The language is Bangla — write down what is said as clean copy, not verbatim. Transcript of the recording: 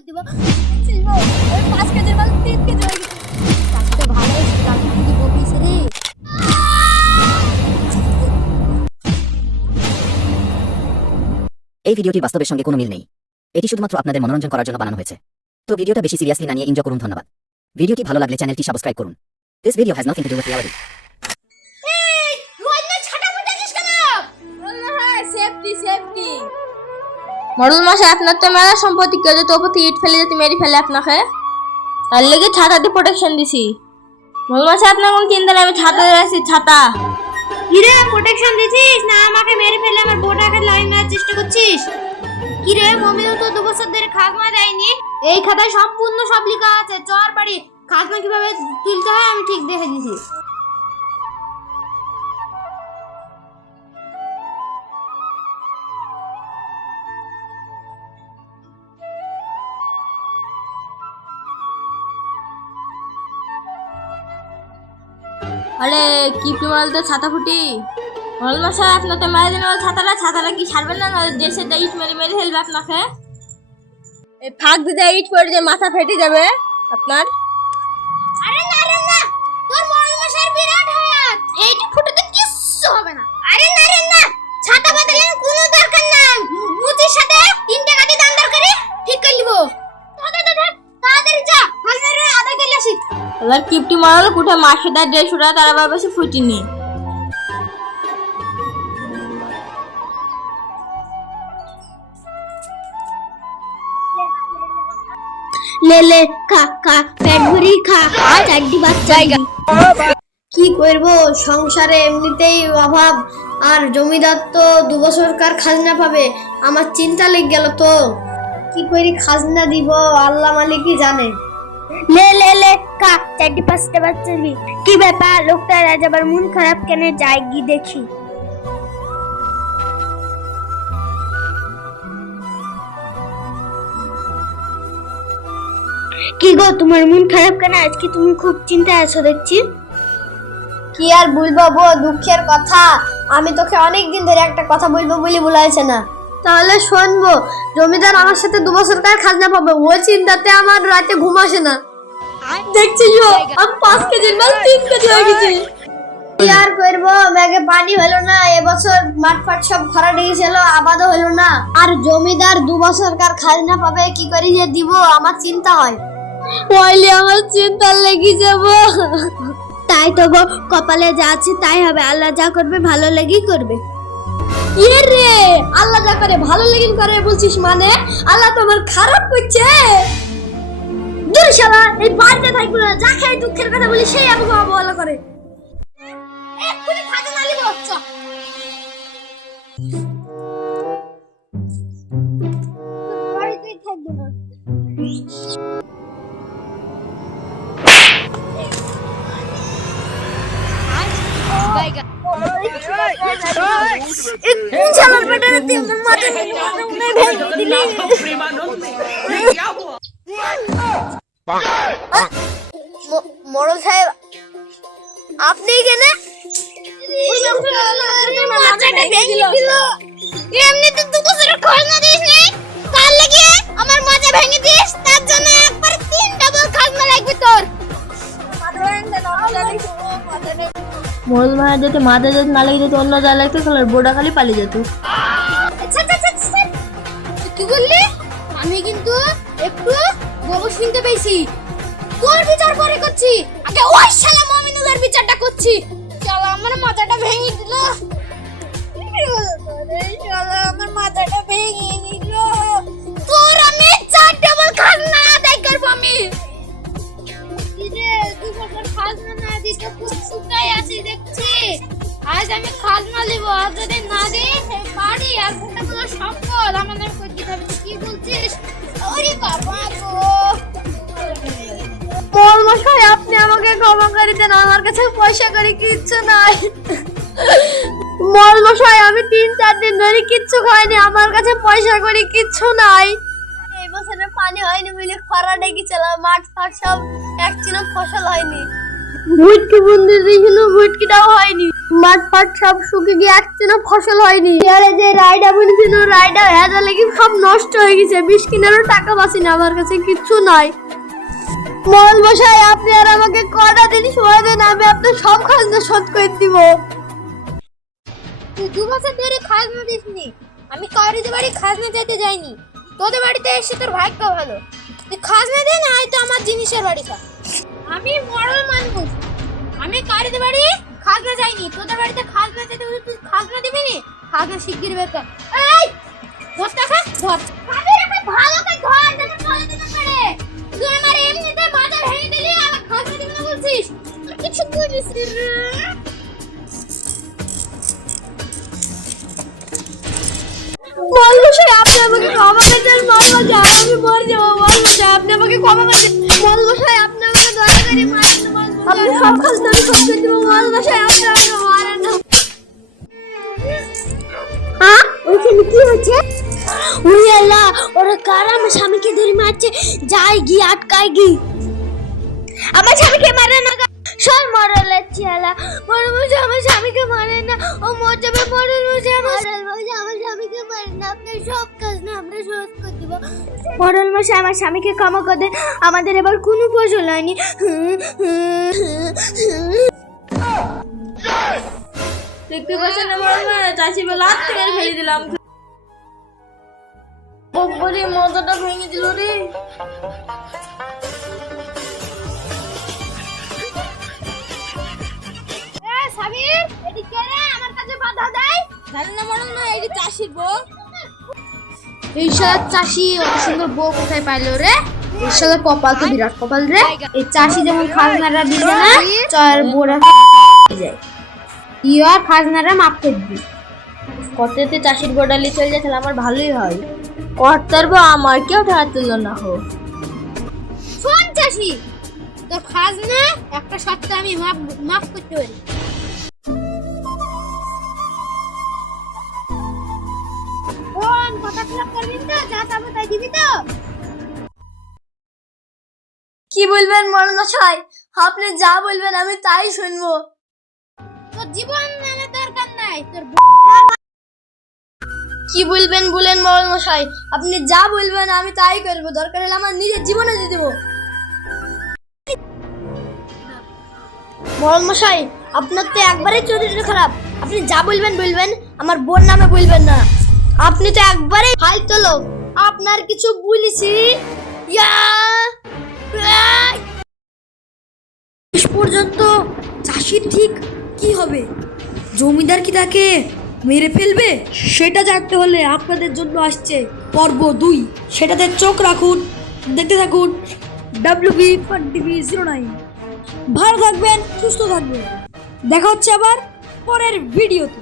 করে দিব। ওই 5 কেজির মাল 3 কেজি হয়ে গেছে। কাজটা ভালো হয়েছে, কালকে কি বকিস রে? এই ভিডিওটি বাস্তবের সঙ্গে কোনো মিল নেই। এটি শুধুমাত্র আপনাদের মনোরঞ্জন করার জন্য বানানো হয়েছে। তো ভিডিওটা বেশি সিরিয়াসলি না নিয়ে এনজয় করুন। ধন্যবাদ। ভিডিওটি ভালো লাগলে চ্যানেলটি সাবস্ক্রাইব করুন। This video has nothing to do with reality. এই রোজ না ছাটা ফুটাছিস কেন? আল্লাহ হায়, সেফটি। মডেল মশাই, আপনার তো মেলা সম্পত্তি, কেউ যদি ওপর থেকে ইট ফেলে যেতে মেরে ফেলে আপনাকে, তার লেগে ছাতা দিয়ে প্রোটেকশন দিছি। মডেল মশাই, আপনার কোন চিন্তা নেই, আমি ছাতা দিয়ে রাখছি, ছাতা। কিরে প্রোটেকশন দিছিস না আমাকে মেরে ফেলে আমার বোটাকে লাইন মারার চেষ্টা করছিস? কিরে মমিও তো 2 বছর ধরে খাজনা দেয়নি। এই খাতায় সম্পূর্ণ সব লেখা আছে। চর বাড়ি খাজনা কিভাবে তুলতে হয় আমি ঠিক দেখে দিছি। আরে কি মাল তো ছাতা ফুটি। মডেল মশাই, আপনার তো মেরে দিন ছাতাটা কি ছাড়বেন না? দেশে ইট মেরে মেরে ফেলবে আপনাকে। এই ফাঁক দিয়ে ইট পড়ে যে মাথা ফেটে যাবে আপনার। আরে না তোর মডেল মশাইয়ের বিরাট হাত। এইটা ফুটাতে কিচ্ছু হবে না। আরে না ছাতা বদলের কোনো দরকার নাই। মুচির সাথে 3 টাকা দিয়ে দাম দরকারে ঠিক করে নিব। তাড়াতাড়ি যা, হাজারে আধা গেলে আসি। এবার কিপটি মারল কুঠে মাসে দেয় 150 টাকা, তার আবার বেশি ফুটিনি। লে খা পেট ভরি খা। চারটি বাচ্চা কি করব, সংসারে এমনিতেই অভাব, আর জমিদার তো 2 বছরকার খাজনা পাবে। আমার চিন্তা লেগে গেল তো, কি করি খাজনা দিব আল্লাহ মালিকই জানে। লে খা, 4-5টা বাচ্চা কি ব্যাপার? লোকটা আজ আবার মন খারাপ কেন? যাই গিয়ে দেখি। কি গো, তোমার মন খারাপ কেন? আজকে তুমি খুব চিন্তায় আছো দেখছি। কি আর বলবো বো, দুঃখের কথা। আমি তোকে অনেক দিন ধরে একটা কথা বলবো বলে বলাইছে না। তাহলে শুনবো। জমিদার আমার সাথে 2 বছরকার খাজনা পাবে, ওই চিন্তাতে আমার রাতে ঘুম আসে না। দেখছিস আমি 5 কেজির মাল 3 কেজি হয়ে গেছে। কি আর করবো, ব্যাগে পানি হলো না। এবছর মাঠ ফাট সব খরা লেগেছিল, আবাদও হলো না। আর জমিদার 2 বছরকার খাজনা পাবে, কি করে যে দিব আমার চিন্তা হয়। পয়লে আমার চিন্তা লেগে যাব। তাই তো গো, কপালে যা আছে তাই হবে। আল্লাহ যা করবে ভালো লেগেই করবে। ইয়ে রে, আল্লাহ যা করে ভালো লেগেই করে বলছিস মানে? আল্লাহ তো আমার খারাপ করছে। দূর শালা, এই বাড়িতে থাকবো না। যা খাই দুঃখের কথা বলি সেই আবহাওয়া ভালো করে। এক্ষুনি খাজনা নিব। চ বাড়িতেই থাকবো না। মোড়ল সাহেব, আপনি কেন? এমনিতে 2 বছরের খাজনা দিস নি, তার লাগি আমার মাথা ভেঙে দিস। তার জন্য একবার 3 ডাবল খাজনা লাগবে তোর। মডেল মশাই, যদি মাথা যদি না লেগে যেত, অন্য যা লাগতো তাহলে বোর্ডা খালি পালিয়ে যেত। কি বললি? আমি কিন্তু একটু বড় শুনতে পেয়েছি। তোর বিচার পরে করছি, আগে ওই শালা মুমিনুলের বিচারটা করছি। শালা আমার মাথাটা ভেঙে দিল। আমার মাথাটা ভেঙে দিল। তোর আমি 4 ডাবল খাজনা আদায় করব আমি। কিরে 2 বছর খাজনা না দিতে খুব সুখায় আছি দেখছি। আজ আমি খাজনা নিব, আর যদি না দিই সেই বাড়ি আর গোটাগুলো সম্পদ আমাদের করতে হবে। কি বলছিস? ওরে বাবা গো, মোড়ল মশাই আপনি আমাকে ক্ষমা করে দেন, আমার কাছে পয়সা করে কিচ্ছু নাই। মোড়ল মশাই, আমি 3-4 দিন ধরে কিচ্ছু খাইনি, আমার কাছে পয়সা করে কিচ্ছু নাই। এই বছরে পানি হয়নি বলে খরা লেগেছিল, মাঠ ফাট সব একচিনা ফসল হয়নি। ভুটকি বুনতে দিয়েছিল, ভুটকিটাও হয়নি। মাঠ পাট সব শুকিয়ে গিয়ে একদিনও ফসল হয়নি। আর এই যে রাইডা বুনেছিল, রাইডা ভেজা লেগে সব নষ্ট হয়ে গেছে। 20 কিনারও টাকা বাঁচি না, আমার কাছে কিচ্ছু নাই। মল মশাই, আপনি আর আমাকে কটা দিন সময় দেন, আমি আপনার সব খাজনা শোধ করে দিব। তুই 2 বছর ধরে খাজনা দিসনি। আমি কারোর বাড়ি খাজনা চাইতে যাইনি, তোদের বাড়িতে এসে তোর ভাগ্য ভালো। তুই খাজনা দে না, হয়তো আমার জিনিসের বাড়ি খা। আমি মরল মানুষ, আমি কারোর বাড়ি খাজনা যাইনি। তোদের বাড়িতে খাজনা চাইতে বলে তুই খাজনা দিবি নি? খাজনা শিগগির বের কর। এই ধর টাকা ধর, খাবি রে ভালো করে ধর, যেন চলে দিতে পারে। তুই আমার এমনিতে বাজার ভেঙে দিলি, আবার খাজনা দিবি না বলছিস? তুই কিছু করিস রে। মল মশাই, আপনি আমাকে ক্ষমা করে দেন। মল মশাই, আমি মরে যাবো। মল মশাই, আপনি আমাকে ক্ষমা করে দেন। মল মশাই, আপনি আমাকে দয়া করে মারেন না। মল মশাই, আপনি সব খাজনা আমি শোধ করে দিব। মল মশাই, আপনি আমাকে মারেন না। ওইখানে কি হচ্ছে? ওই আল্লাহ, ওরা কারা আমার স্বামীকে ধরে মারছে। যাই গিয়ে আটকাই গি। আমার স্বামীকে মারে না, সব মরল চেলা। মরল মশাই, আমার স্বামীকে মারে না, ও মর যাবে। মরল মশাই, আমার স্বামীকে মারে না, আপনার সব কাজ না আমরা শোধ করে দিব। মরল মশাই, আমার স্বামীকে ক্ষমা করে দেন, আমাদের এবার কোনো ফসল হয়নি। দেখতে পাচ্ছেন না বাবা, চাষি বলে হাত থেকে ফেলে দিলাম। বলি মজাটা ভেঙে দিল রে। সাবির, এদিকে রে, আমার কাছে বাধা দেয়। জানেন না মরল না, এই চাষির বউ। এই শালা চাষি অত সুন্দর বউ কোথায় পাইলো রে? এই শালা কপাল তো বিরাট কপাল রে। এই চাষি যেমন খাজনাটা দিবে না, চার বোরা যায়। ইয়ার খাজনাটা মাফ করে দি। কততে চাষির গোডালি চলে যায়, তাহলে আমার ভালোই হয়। কর্তার বউ আমার কেউ ঠাড়া তুললো না হোক। শোন চাষি, তোর খাজনা একটা সপ্তাহ আমি মাফ করতে পারি। কোন কথা খেলাপ করবি তো? যা চাবো তাই দিবি তো? কি বলবেন মরল মশাই? আপনি যা বলবেন আমি তাই শুনবো। তোর জীবন আমার দরকার নাই, তোর কি বলবেন বলেন মরল মশাই, আপনি যা বলবেন আমি তাই করবো। দরকার হলে আমার নিজের জীবনে দিয়ে দেবো। মরল মশাই, আপনার তো একবারেই চরিত্র খারাপ। আপনি যা বলবেন বলবেন, আমার বোন নামে বলবেন না। আপনি তো একবারেই ফালতু লোক। আপনার কিছু বলেছি শেষ পর্যন্ত চাষির ঠিক কি হবে? জমিদার কি তাকে মেরে ফেলবে? সেটা জানতে হলে আপনাদের জন্য আসছে পর্ব 2। সেটাতে চোখ রাখুন, দেখতে থাকুন WB09। ভালো থাকবেন, সুস্থ থাকবেন। দেখা হচ্ছে আবার পরের ভিডিওতে।